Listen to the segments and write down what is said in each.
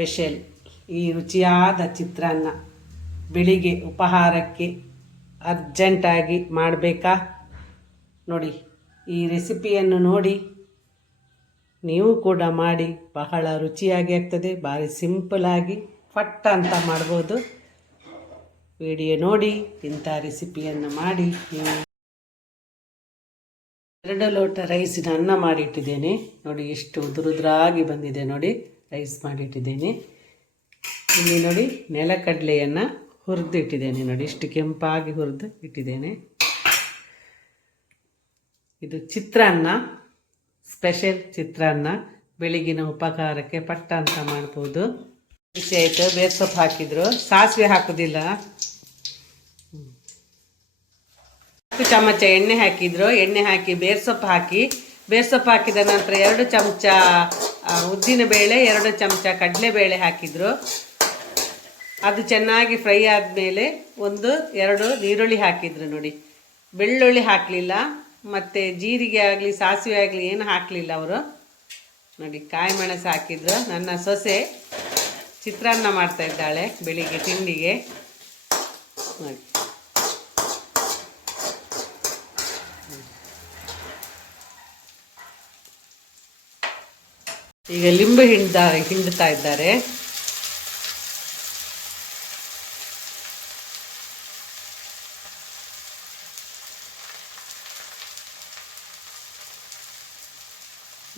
Special. ಈ ರುಚಿಯಾದ ಚಿತ್ರಾನ್ನ ಬೆಳಿಗ್ಗೆ ಉಪಹಾರಕ್ಕೆ ಅರ್ಜೆಂಟಾಗಿ ಮಾಡಬೇಕಾ? ನೋಡಿ, ಈ ರೆಸಿಪಿಯನ್ನು ನೋಡಿ. ನೀವು ಕೂಡ ಮಾಡಿ. ಬಹಳ ರುಚಿಯಾಗಿ ಆಗ್ತದೆ. ಭಾರಿ ಸಿಂಪಲಾಗಿ ಫಟ್ ಅಂತ ಮಾಡ್ಬೋದು. ವಿಡಿಯೋ ನೋಡಿ, ಇಂಥ ರೆಸಿಪಿಯನ್ನು ಮಾಡಿ. ನೀವು ಎರಡು ಲೋಟ ರೈಸಿನ ಅನ್ನ ಮಾಡಿಟ್ಟಿದ್ದೇನೆ. ನೋಡಿ, ಎಷ್ಟು ಉದುರುದ್ರಾಗಿ ಬಂದಿದೆ ನೋಡಿ. ರೈಸ್ ಮಾಡಿಟ್ಟಿದ್ದೀನಿ. ಇಲ್ಲಿ ನೋಡಿ ನೆಲಕಡಲೆಯನ್ನು ಹುರಿದು ಇಟ್ಟಿದ್ದೇನೆ ನೋಡಿ. ಇಷ್ಟು ಕೆಂಪಾಗಿ ಹುರಿದು ಇಟ್ಟಿದ್ದೇನೆ. ಇದು ಚಿತ್ರಾನ್ನ ಸ್ಪೆಷಲ್ ಚಿತ್ರಾನ್ನ. ಬೆಳಗಿನ ಉಪಕಾರಕ್ಕೆ ಪಟ್ಟ ಅಂತ ಮಾಡ್ಬೋದು. ಖುಷಿ ಆಯಿತು. ಬೇರೆ ಸೊಪ್ಪು ಹಾಕಿದ್ರು. ಸಾಸಿವೆ ಹಾಕೋದಿಲ್ಲ. ಹತ್ತು ಚಮಚ ಎಣ್ಣೆ ಹಾಕಿದ್ರು. ಎಣ್ಣೆ ಹಾಕಿ ಬೇರ್ ಸೊಪ್ಪು ಹಾಕಿ. ಬೇರ್ ಸೊಪ್ಪು ಹಾಕಿದ ನಂತರ ಎರಡು ಚಮಚ ಉದ್ದಿನ ಬೇಳೆ, ಎರಡು ಚಮಚ ಕಡಲೆಬೇಳೆ ಹಾಕಿದ್ರು. ಅದು ಚೆನ್ನಾಗಿ ಫ್ರೈ ಆದಮೇಲೆ ಒಂದು, ಎರಡು ನೀರುಳ್ಳಿ ಹಾಕಿದ್ರು ನೋಡಿ. ಬೆಳ್ಳುಳ್ಳಿ ಹಾಕಲಿಲ್ಲ, ಮತ್ತು ಜೀರಿಗೆ ಆಗಲಿ, ಸಾಸಿವೆ ಆಗಲಿ, ಏನು ಹಾಕಲಿಲ್ಲ ಅವರು. ನೋಡಿ, ಕಾಯಿ ಮೆಣಸು ಹಾಕಿದ್ರು. ನನ್ನ ಸೊಸೆ ಚಿತ್ರಾನ್ನ ಮಾಡ್ತಾ ಇದ್ದಾಳೆ ಬೆಳಿಗ್ಗೆ ತಿಂಡಿಗೆ. ನೋಡಿ. ಈಗ ಲಿಂಬು ಹಿಂಡ ಹಿಂಡ್ತಾ ಇದ್ದಾರೆ.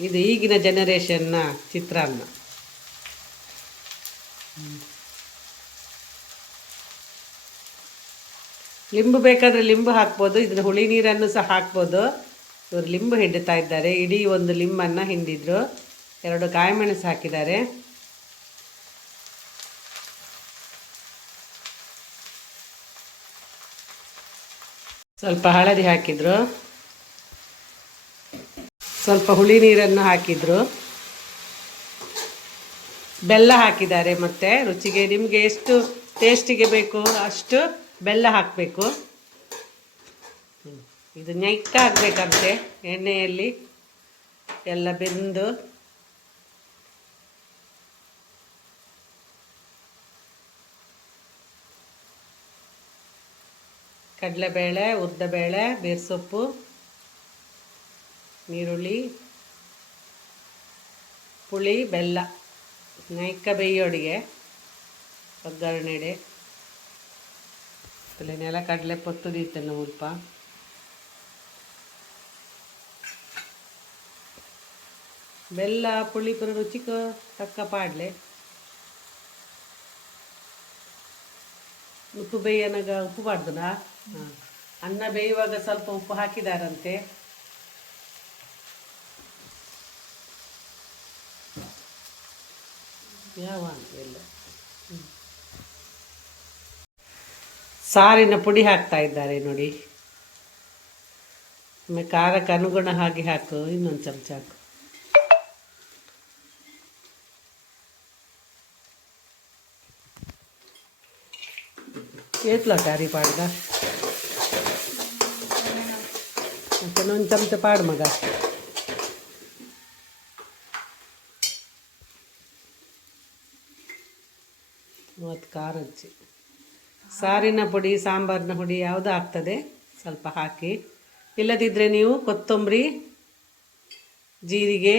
ಇದು ಈಗಿನ ಜನರೇಷನ್ನ ಚಿತ್ರಾನ್ನ. ಲಿಂಬು ಬೇಕಾದರೆ ಲಿಂಬು ಹಾಕ್ಬೋದು, ಇದನ್ನ ಹುಳಿ ನೀರನ್ನು ಸಹ ಹಾಕ್ಬೋದು. ಇವರು ಲಿಂಬು ಹಿಂಡ್ತಾ ಇದ್ದಾರೆ, ಇಡೀ ಒಂದು ಲಿಂಬನ್ನು ಹಿಂಡಿದ್ರು. ಎರಡು ಕಾಯಿಮೆಣಸು ಹಾಕಿದ್ದಾರೆ. ಸ್ವಲ್ಪ ಹಳದಿ ಹಾಕಿದ್ರು. ಸ್ವಲ್ಪ ಹುಳಿ ನೀರನ್ನು ಹಾಕಿದ್ರು. ಬೆಲ್ಲ ಹಾಕಿದ್ದಾರೆ ಮತ್ತೆ. ರುಚಿಗೆ ನಿಮಗೆ ಎಷ್ಟು ಟೇಸ್ಟಿಗೆ ಬೇಕು ಅಷ್ಟು ಬೆಲ್ಲ ಹಾಕಬೇಕು. ಇದು ನೆಕ್ಕ ಹಾಕಬೇಕಂತೆ ಎಣ್ಣೆಯಲ್ಲಿ ಎಲ್ಲ ಬೆಂದು ಕಡಲೆಬೇಳೆ, ಉದ್ದಬೇಳೆ, ಬೇರ್ಸೊಪ್ಪು ನೀರುಳ್ಳಿ ಪುಳಿ, ಬೆಲ್ಲ. ನೈಕ ಬೇಯೋಡಿಗೆ, ಒಗ್ಗರಣೆಡೆ. ನೆಲ ಕಡಲೆ ಪೊತ್ತು ದೀತನ ಮುಲ್ಪ. ಬೆಲ್ಲ, ಪುಳಿ ಪುರ ರುಚಿಕ ತಕ್ಕ ಪಾಡ್ಲೆ. ಉಪ್ಪು ಬೇಯನಾಗ ಉಪ್ಪು ಬಾರ್ದನಾ ಹಾಂ ಅನ್ನ ಬೇಯುವಾಗ ಸ್ವಲ್ಪ ಉಪ್ಪು ಹಾಕಿದಾರಂತೆ. ಯಾವ ಎಲ್ಲ. ಸಾರಿನ ಪುಡಿ ಹಾಕ್ತಾ ಇದ್ದಾರೆ ನೋಡಿ. ಆಮೇಲೆ ಖಾರಕ್ಕೆ ಅನುಗುಣ ಹಾಗೆ ಹಾಕು, ಇನ್ನೊಂದು ಚಮಚ ಹಾಕು. ಏತ್ಲ ಸಾರಿ ಪಾಡ್ದ ಒಂದು ಚಮಚ ಪಾಡು ಮಗ. ಮತ್ತು ಖಾರ ಹಚ್ಚಿ ಸಾರಿನ ಪುಡಿ, ಸಾಂಬಾರಿನ ಪುಡಿ ಯಾವುದು ಆಗ್ತದೆ? ಸ್ವಲ್ಪ ಹಾಕಿ. ಇಲ್ಲದಿದ್ದರೆ ನೀವು ಕೊತ್ತಂಬರಿ, ಜೀರಿಗೆ,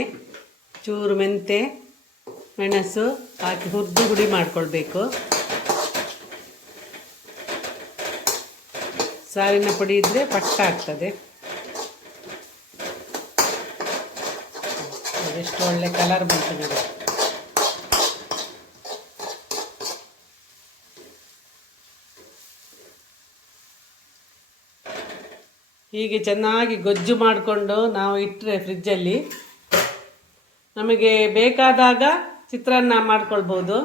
ಚೂರು ಮೆಂತೆ ಮೆಣಸು ಹಾಕಿ ಹುರಿದು ಹುಡಿ ಮಾಡಿಕೊಳ್ಬೇಕು. ಸಾರಿನ ಪುಡಿ ಇದ್ದರೆ ಪಟ್ಟ ಆಗ್ತದೆ. ಎಷ್ಟು ಒಳ್ಳೆ ಕಲರ್ ಬಂತು ನೋಡಿ. ಹೀಗೆ ಚೆನ್ನಾಗಿ ಗೊಜ್ಜು ಮಾಡಿಕೊಂಡು ನಾವು ಇಟ್ಟರೆ ಫ್ರಿಜ್ಜಲ್ಲಿ ನಮಗೆ ಬೇಕಾದಾಗ ಚಿತ್ರಾನ್ನ ಮಾಡ್ಕೊಳ್ಬೋದು.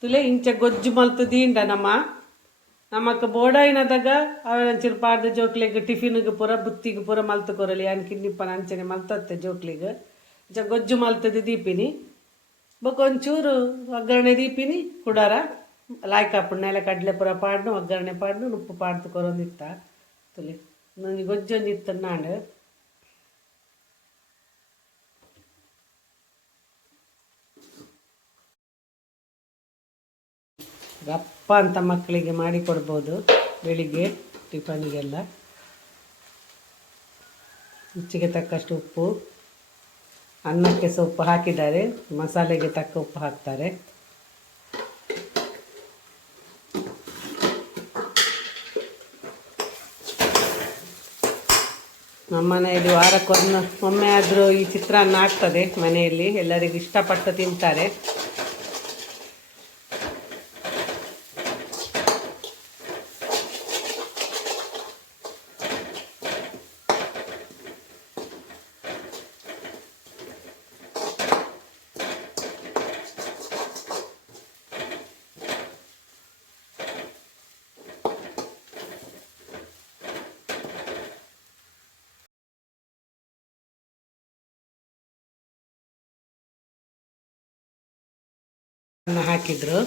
ತುಲೆ, ಇಂಚ ಗೊಜ್ಜು ಮಲ್ತು ದೀಂಡ ನಮ್ಮ. ನಮಕ್ ಬೋಡಾಯಿನದಾಗ ಅವಂಚಿರ್ ಪಾಡ್ದ ಜೋಕ್ಲಿಗೆ, ಟಿಫಿನ್ಗೆ ಪೂರ, ಬುತ್ತಿಗೆ ಪೂರ ಮಲ್ತ ಕೊರಲಿ ಅನ್ಕಿನ್ನಿಪ್ಪನ ಅಂಚನೆ ಮಲ್ತತ್ತೆ ಜೋಕ್ಲಿಗೆ. ಇಂಚ ಗೊಜ್ಜು ಮಲ್ತದ ದೀಪಿನಿ. ಬೊಕೊಂಚೂರು ಒಗ್ಗರಣೆ ದೀಪಿನಿ ಕುಡಾರ ಲಾಯ್ಕಾಪುಣ್ಣ ಎಲ್ಲ ಕಡಲೆ ಪುರ ಪಾಡ್ನು, ಒಗ್ಗರಣೆ ಪಾಡ್ನು ಉಪ್ಪು ಪಾಡ್ದು ಕೊರೊಂದಿತ್ತ ತುಲಿ. ನನಗೆ ಗೊಜ್ಜೊಂದು ನಾಂಡು ನಾಡು ರಪ್ಪ ಅಂತ ಮಕ್ಕಳಿಗೆ ಮಾಡಿ ಕೊಡ್ಬೋದು ಬೆಳಿಗ್ಗೆ ಟಿಫನಿಗೆಲ್ಲ ರುಚಿಗೆ ತಕ್ಕಷ್ಟು ಉಪ್ಪು, ಅನ್ನಕ್ಕೆ ಸಹ ಉಪ್ಪು ಹಾಕಿದ್ದಾರೆ, ಮಸಾಲೆಗೆ ತಕ್ಕ ಉಪ್ಪು ಹಾಕ್ತಾರೆ. ನಮ್ಮ ಮನೆಯಲ್ಲಿ ವಾರಕ್ಕೊಮ್ಮೆ ಒಮ್ಮೆ ಆದರೂ ಈ ಚಿತ್ರಾನ್ನ ಆಗ್ತದೆ ಮನೆಯಲ್ಲಿ, ಎಲ್ಲರಿಗೂ ಇಷ್ಟಪಟ್ಟು ತಿಂತಾರೆ. ಹಾಕಿದ್ರು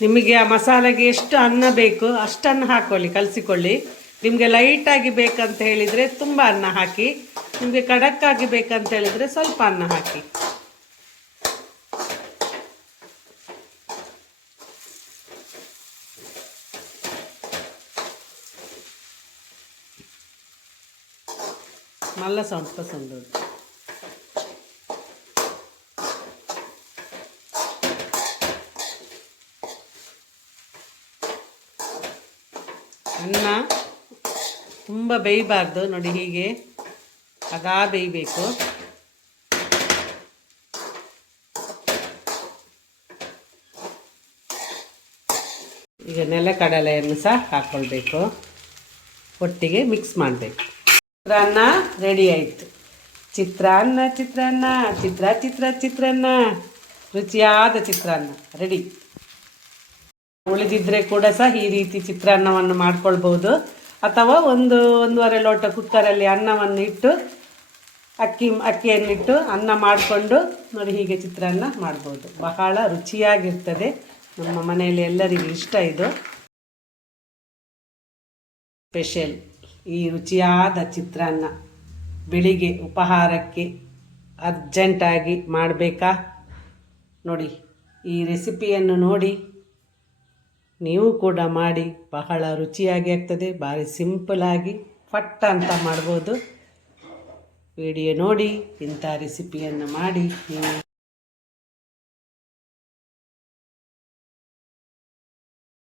ನಿಮಗೆ ಆ ಮಸಾಲೆಗೆ ಎಷ್ಟು ಅನ್ನ ಬೇಕು ಅಷ್ಟನ್ನು ಹಾಕೊಳ್ಳಿ ಕಲಸಿಕೊಳ್ಳಿ ನಿಮಗೆ ಲೈಟಾಗಿ ಬೇಕಂತ ಹೇಳಿದರೆ ತುಂಬ ಅನ್ನ ಹಾಕಿ ನಿಮಗೆ ಖಡಕ್ಕಾಗಿ ಬೇಕಂತ ಹೇಳಿದರೆ ಸ್ವಲ್ಪ ಅನ್ನ ಹಾಕಿ మళ్ళా సంపసండు ಅನ್ನ ತುಂಬ ಬೇಯಬಾರ್ದು. ನೋಡಿ ಹೀಗೆ ಅದಾ ಬೇಯಬೇಕು. ಈಗ ನೆಲಕಡಲೆಯನ್ನು ಸಹ ಹಾಕ್ಕೊಳ್ಬೇಕು ಒಟ್ಟಿಗೆ ಮಿಕ್ಸ್ ಮಾಡಬೇಕು. ಚಿತ್ರಾನ್ನ ರೆಡಿ ಆಯಿತು. ಚಿತ್ರಾನ್ನ ಚಿತ್ರಾನ್ನ, ಚಿತ್ರ ಚಿತ್ರ, ಚಿತ್ರಾನ್ನ. ರುಚಿಯಾದ ಚಿತ್ರಾನ್ನ. ರೆಡಿ ಉಳಿದಿದ್ರೆ ಕೂಡ ಸಹ ಈ ರೀತಿ ಚಿತ್ರಾನ್ನವನ್ನು ಮಾಡ್ಕೊಳ್ಬೋದು ಅಥವಾ ಒಂದು ಒಂದೂವರೆ ಲೋಟ ಕುಕ್ಕರಲ್ಲಿ ಅನ್ನವನ್ನು ಇಟ್ಟು ಅಕ್ಕಿ, ಅಕ್ಕಿಯನ್ನಿಟ್ಟು ಅನ್ನ ಮಾಡಿಕೊಂಡು ನೋಡಿ ಹೀಗೆ ಚಿತ್ರಾನ್ನ ಮಾಡ್ಬೋದು. ಬಹಳ ರುಚಿಯಾಗಿರ್ತದೆ. ನಮ್ಮ ಮನೆಯಲ್ಲಿ ಎಲ್ಲರಿಗೂ ಇಷ್ಟ ಇದು. ಸ್ಪೆಷಲ್ ಈ ರುಚಿಯಾದ ಚಿತ್ರಾನ್ನ. ಬೆಳಿಗ್ಗೆ ಉಪಹಾರಕ್ಕೆ ಅರ್ಜೆಂಟಾಗಿ ಮಾಡಬೇಕಾ? ನೋಡಿ, ಈ ರೆಸಿಪಿಯನ್ನು ನೋಡಿ. ನೀವು ಕೂಡ ಮಾಡಿ. ಬಹಳ ರುಚಿಯಾಗಿ ಆಗ್ತದೆ. ಭಾರಿ ಸಿಂಪಲಾಗಿ ಫಟ್ ಅಂತ ಮಾಡ್ಬೋದು. ವಿಡಿಯೋ ನೋಡಿ, ಇಂಥ ರೆಸಿಪಿಯನ್ನು ಮಾಡಿ. ನೀವು